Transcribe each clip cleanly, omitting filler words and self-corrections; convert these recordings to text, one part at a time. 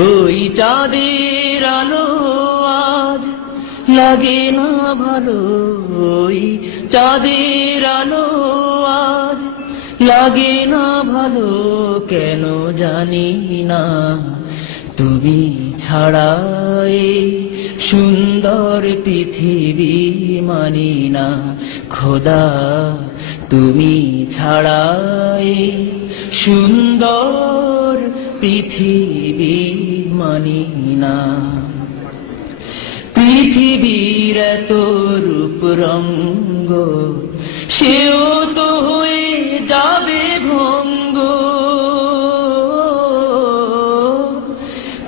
ওই চাঁদের আলো আজ লাগে না ভালো, ওই চাঁদের আলো আজ লাগে না ভালো, কেন জানি না। তুমি ছাড়া এই সুন্দর পৃথিবী মানি না খোদা, তুমি ছাড়া এই সুন্দর পৃথিবী মানি না। পৃথিবীর এত রূপ রঙ্গ, সেও তো হয়ে যাবে ভঙ্গ।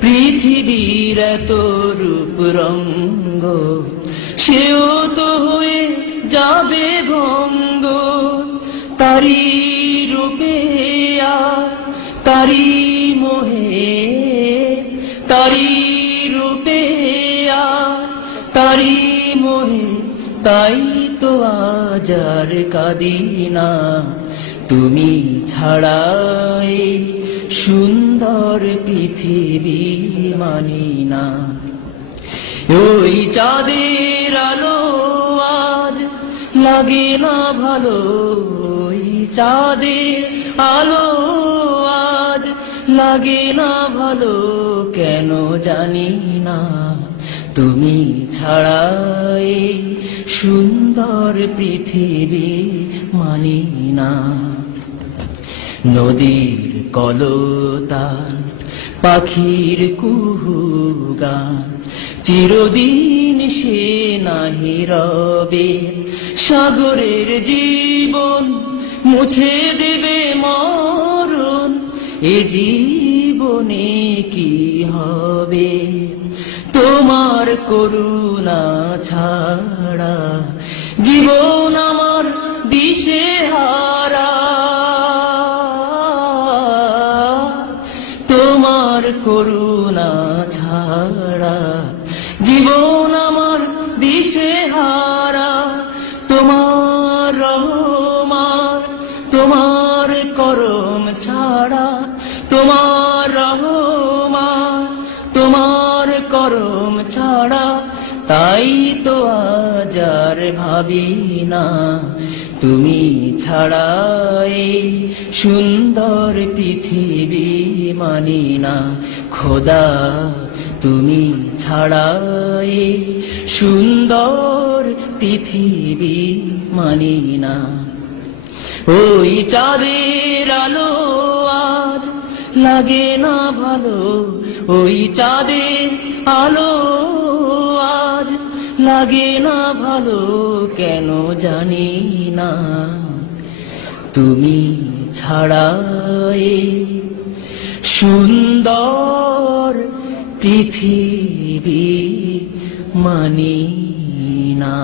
পৃথিবীর এত রূপ রঙ্গ, সেও তো হয়ে যাবে ভঙ্গ। তারি রূপে আর তারি মোহে, তারি রূপে আর তারি মোহে, তাই তো আজ আর কাঁদি না। তুমি ছাড়া এই সুন্দর পৃথিবী মানি না। ওই চাঁদের আলো আজ লাগে না ভালো, ওই চাঁদের আলো আজ লাগে না ভালো, কেন জানি না। তুমি ছাড়া এই সুন্দর পৃথিবী মানি না। নদীর কলতান, পাখির কুহু গান, চিরদিন সে নাহি রবে। সাগরের জীবন মুছে দেবে মরণ, এ জীবনে কি হবে। তোমার করুণা ছাড়া জীবন আমার দিশেহারা। তোমার করুণা ছাড়া জীবন আমার দিশেহারা। তোমার রহমান, তোমার করম ছাড়া, তোমার রহমান, তোমার করম ছাড়া, তাই তো আজ আর ভাবি না। তুমি ছাড়া এই সুন্দর পৃথিবী মানি না খোদা, তুমি ছাড়া এই সুন্দর পৃথিবী মানি না। ওই চাঁদের আলো আজ লাগে না ভালো, ওই চাঁদের আলো আজ লাগে না ভালো, কেন জানি না। তুমি ছাড়া এই সুন্দর পৃথিবী মানি না।